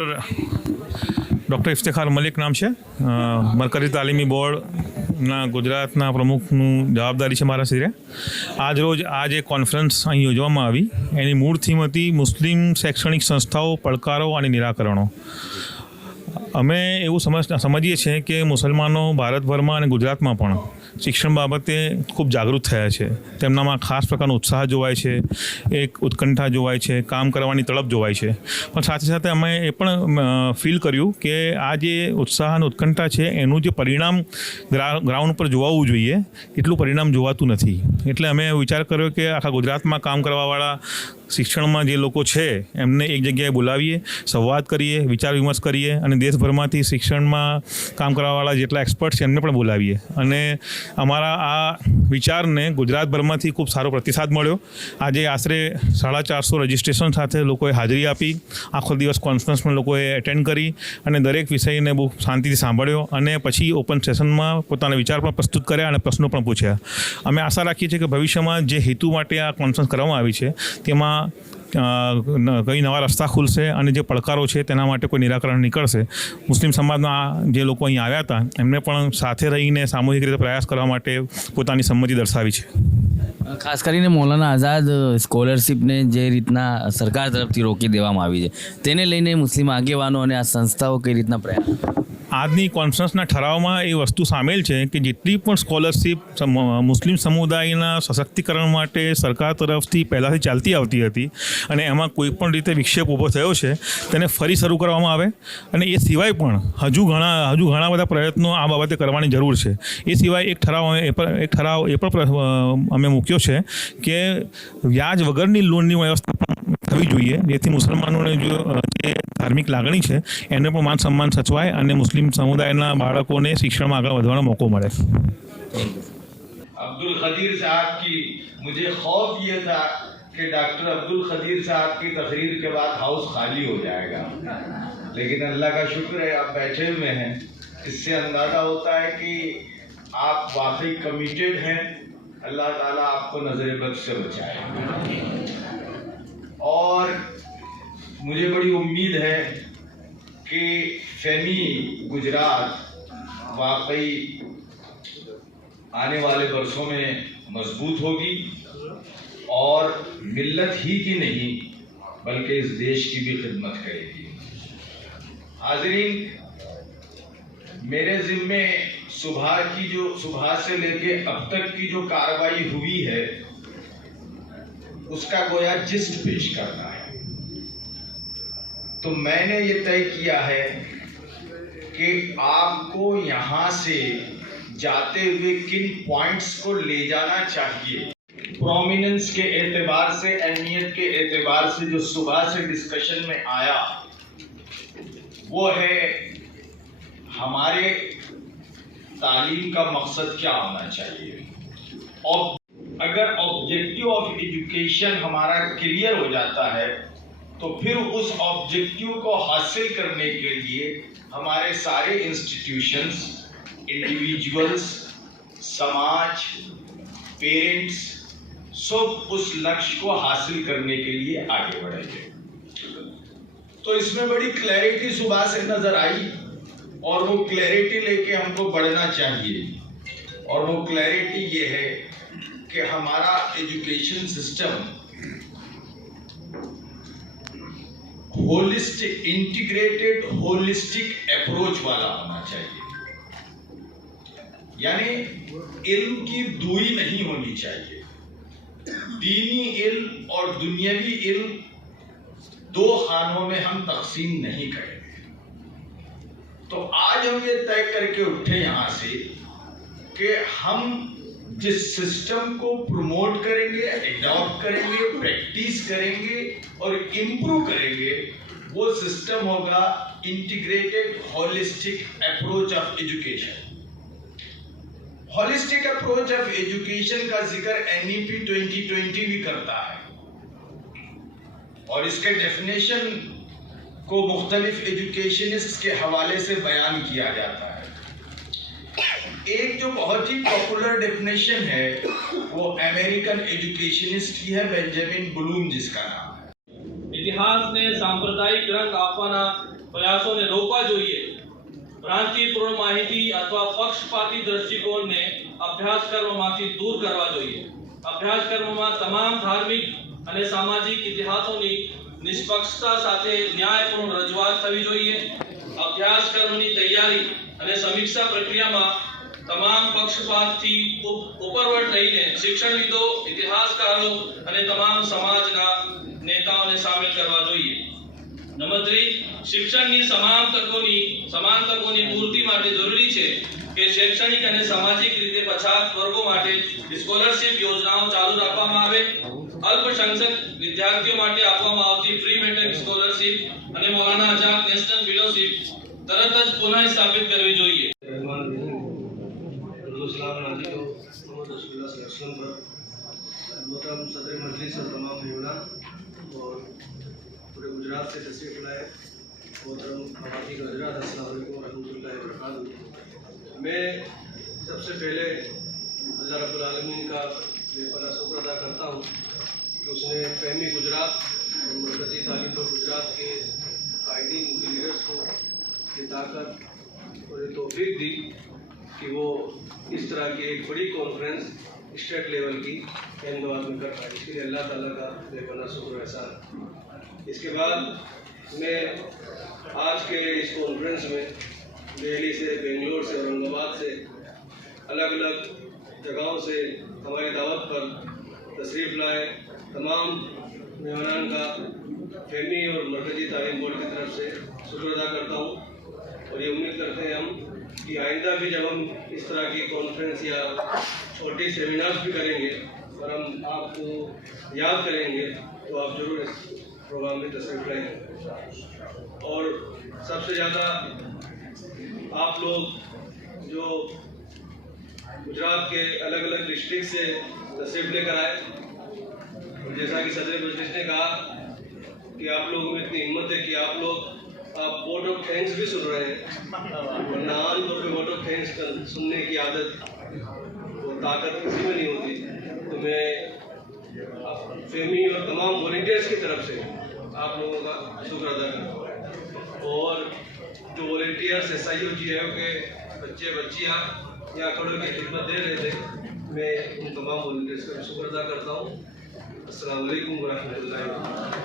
ડૉક્ટર ઇફ્તેખાર મલિક નામ છે. મરકઝી તાલીમી બોર્ડના ગુજરાતના પ્રમુખનું જવાબદારી છે મારા શિરે. આજ રોજ આ જે કોન્ફરન્સ અહીં યોજવામાં આવી એની મૂળ થીમ હતી મુસ્લિમ શૈક્ષણિક સંસ્થાઓ, પડકારો અને નિરાકરણો. અમે એવું સમજીએ છીએ કે મુસલમાનો ભારતભરમાં અને ગુજરાતમાં પણ શિક્ષણ બાબતે ખૂબ જાગૃત થયા છે. તેમનામાં ખાસ પ્રકારનો ઉત્સાહ જોવાય છે, એક ઉત્કંઠા જોવાય છે, કામ કરવાની તડપ જોવાય છે. પણ સાથે સાથે અમે એ પણ ફીલ કર્યું કે આ જે ઉત્સાહ અને ઉત્કંઠા છે એનું જે પરિણામ ગ્રાઉન્ડ પર જોવાવું જોઈએ એટલું પરિણામ જોવાતું નથી. એટલે અમે વિચાર કર્યો કે આખા ગુજરાતમાં કામ કરવાવાળા શિક્ષણમાં જે લોકો છે એમને એક જગ્યાએ બોલાવીએ, સંવાદ કરીએ, વિચાર વિમર્શ કરીએ અને દેશભરમાંથી શિક્ષણમાં કામ કરવાવાળા જેટલા એક્સપર્ટ છે એમને પણ બોલાવીએ. અને અમારા આ વિચારને ગુજરાતભરમાંથી ખૂબ સારો પ્રતિસાદ મળ્યો. આજે આશરે 450 રજિસ્ટ્રેશન સાથે લોકોએ હાજરી આપી. આખો દિવસ કોન્ફરન્સમાં લોકોએ એટેન્ડ કરી અને દરેક વિષયને બહુ શાંતિથી સાંભળ્યો અને પછી ઓપન સેશનમાં પોતાના વિચાર પણ પ્રસ્તુત કર્યા અને પ્રશ્નો પણ પૂછ્યા. અમે આશા રાખીએ છીએ કે ભવિષ્યમાં જે હેતુ માટે આ કોન્ફરન્સ કરવામાં આવી છે તેમાં કઈ નવા રસ્તા ખુલશે અને જે પડકારો છે તેના માટે કોઈ નિરાકરણ નીકળશે. મુસ્લિમ સમાજના જે લોકો અહીં આવ્યા હતા એમને પણ સાથે રહીને સામૂહિક રીતે પ્રયાસ કરવા માટે પોતાની સંમતિ દર્શાવી છે. ખાસ કરીને મૌલાના આઝાદ સ્કોલરશિપને જે રીતના સરકાર તરફથી રોકી દેવામાં આવી છે તેને લઈને મુસ્લિમ આગેવાનો અને આ સંસ્થાઓ કઈ રીતના પ્રયાસ? આજની કોન્ફરન્સના ઠરાવમાં એ વસ્તુ સામેલ છે કે જેટલી પણ સ્કોલરશિપ મુસ્લિમ સમુદાયના સશક્તિકરણ માટે સરકાર તરફથી પહેલાંથી ચાલતી આવતી હતી અને એમાં કોઈ પણ રીતે વિક્ષેપ ઊભો થયો છે તેને ફરી શરૂ કરવામાં આવે. અને એ સિવાય પણ હજુ ઘણા બધા પ્રયત્નો આ બાબતે કરવાની જરૂર છે. એ સિવાય એક ઠરાવ એ પણ અમે મૂક્યો છે કે વ્યાજ વગરની લોનની વ્યવસ્થા પણ થવી જોઈએ જેથી મુસલમાનોને જે ધાર્મિક લાગણી છે એને પણ માન સન્માન સચવાય અને મુસ્લિમ સમુદાયના બાળકોને શિક્ષણમાં આગળ વધવાનો મોકો મળે. अब्दुल खदीर साहब की मुझे खौफ ये था कि डॉक्टर अब्दुल खदीर साहब की तकरीर के बाद हाउस खाली हो जाएगा, लेकिन अल्लाह का शुक्र है आप बैठे हुए हैं. इससे अंदाजा होता है कि आप वाकई कमिटेड हैं. अल्लाह ताला आपको नजर बद से बचाए. और मुझे बड़ी उम्मीद है कि फेमी गुजरात वाकई आने वाले वर्षों में मजबूत होगी और मिल्लत ही की नहीं बल्कि इस देश की भी खिदमत करेगी. हाज़रीन, मेरे ज़िम्मे सुबह से लेके अब तक की जो कार्रवाई हुई है उसका गोया जिस्ट पेश करना है. तो मैंने ये तय किया है कि आपको यहाँ से जाते हुए किन पॉइंट्स को ले जाना चाहिए. प्रोमिनेंस के एतबार से, अहमियत के एतबार से जो सुबह से डिस्कशन में आया वो है हमारे तालीम का मकसद क्या होना चाहिए. और अगर ऑब्जेक्टिव ऑफ एजुकेशन हमारा क्लियर हो जाता है तो फिर उस ऑब्जेक्टिव को हासिल करने के लिए हमारे सारे इंस्टीट्यूशंस, इंडिविजुअल्स, समाज, पेरेंट्स सब उस लक्ष्य को हासिल करने के लिए आगे बढ़ेंगे. तो इसमें बड़ी क्लैरिटी सुबह से नजर आई और वो क्लैरिटी लेके हमको बढ़ना चाहिए. और वो क्लैरिटी ये है कि हमारा education system holistic, integrated holistic approach वाला होना चाहिए. यानी इल्म की दूरी नहीं होनी चाहिए. दीनी इल्म और दुनियावी इल्म दो खानों में हम तकसीम नहीं करेंगे. तो आज हम ये तय करके उठे यहाँ से कि हम जिस सिस्टम को प्रमोट करेंगे, एडॉप्ट करेंगे, प्रैक्टिस करेंगे और इम्प्रूव करेंगे वो सिस्टम होगा integrated holistic approach of education. Holistic approach of education का जिक्र NEP 2020 भी करता है और इसके डेफिनेशन को मुख्तलिफ एजुकेशनिस्ट के हवाले से बयान किया जाता है. एक जो बहुत ही पॉपुलर डेफिनेशन है वो अमेरिकन एजुकेशनिस्ट की है, बेंजामिन ब्लूम जिसका नाम है. इतिहास ने सांप्रदायिक रंग आपवाना પ્રયાસોને રોકવા જોઈએ. ભ્રાંતિપૂર્ણ માહિતી અથવા પક્ષપાતી દ્રષ્ટિકોણને અભ્યાસક્રમમાંથી દૂર કરવા જોઈએ. અભ્યાસક્રમમાં તમામ ધાર્મિક અને સામાજિક ઇતિહાસોની નિષ્પક્ષતા સાથે ન્યાયપૂર્ણ રજૂઆત થવી જોઈએ. અભ્યાસક્રમની તૈયારી અને સમીક્ષા પ્રક્રિયામાં તમામ પક્ષપાતથી ઉપરવટ રહીને શિક્ષણવિદો, ઇતિહાસકારો અને તમામ સમાજના નેતાઓને સામેલ કરવા જોઈએ. નંબર 3, શિક્ષણની સમાન તકોની પૂર્તિ માટે જરૂરી છે કે શૈક્ષણિક અને સામાજિક રીતે પછાત વર્ગો માટે સ્કોલરશિપ યોજનાઓ ચાલુ રાખવામાં આવે. અલ્પસંખ્યક વિદ્યાર્થીઓ માટે આપવામાં આવતી ફ્રી મેટ્રિક સ્કોલરશિપ અને મૌલાના આઝાદ નેશનલ ફેલોશિપ તરત જ પુનઃ સ્થાપિત કરવી જોઈએ. मोहतरम सदर मजलिस और तमाम मेहमान और पूरे गुजरात से तशरीफ लाए मोहतरम खवातीन हज़रात, अस्सलाम वालेकुम रहमतुल्लाहि व बरकातहू। मैं सबसे पहले अल्लाह रब्बुल आलमीन का बेपनाह शुक्र अदा करता हूँ कि उसने फहमी गुजरात और मरकज़ी तालीम पर गुजरात के कायदीन उनके लीडर्स को ये ताकत और ये तौफीक दी कि वो इस तरह की एक बड़ी कॉन्फ्रेंस स्टेट लेवल की अहमदाबाद में कर पाए। इसके लिए अल्लाह ताला का बेपनाह शुक्र एहसान। इसके बाद मैं आज के इस कॉन्फ्रेंस में दिल्ली से, बेंगलोर से, औरंगाबाद से, अलग अलग जगहों से हमारी दावत पर तशरीफ़ लाए तमाम मेहमानान का फहमी और मरकज़ी तालीम बोर्ड की तरफ से शुक्र अदा करता हूँ और ये उम्मीद करते हैं हम कि आइंदा भी जब हम इस तरह की कॉन्फ्रेंस या छोटी सेमिनार्स भी करेंगे और हम आपको याद करेंगे तो आप जरूर इस प्रोग्राम में तशरीफ़ लाएंगे। और सबसे ज़्यादा आप लोग जो गुजरात के अलग अलग डिस्ट्रिक्ट से तशरीफ़ लेकर आए, और जैसा कि सदर मजलिस ने कहा कि आप लोगों में इतनी हिम्मत है कि आप वोट ऑफ थैंक्स भी सुन रहे हैं, वरना आमतौर पर वोट ऑफ थैंक्स सुनने की आदत वो ताकत किसी में नहीं होती। तो मैं फेमी और तमाम वॉलंटियर्स की तरफ से आप लोगों का शुक्र अदा करता हूँ। और जो वॉलंटियर्स SIOGIO के बच्चे बच्चियाँ यहाँ खड़े की खिदमत दे रहे थे, मैं उन तमाम वॉलंटियर्स का शुक्र अदा करता हूँ। अस्सलाम वालेकुम व रहमतुल्लाहि व बरकातहू।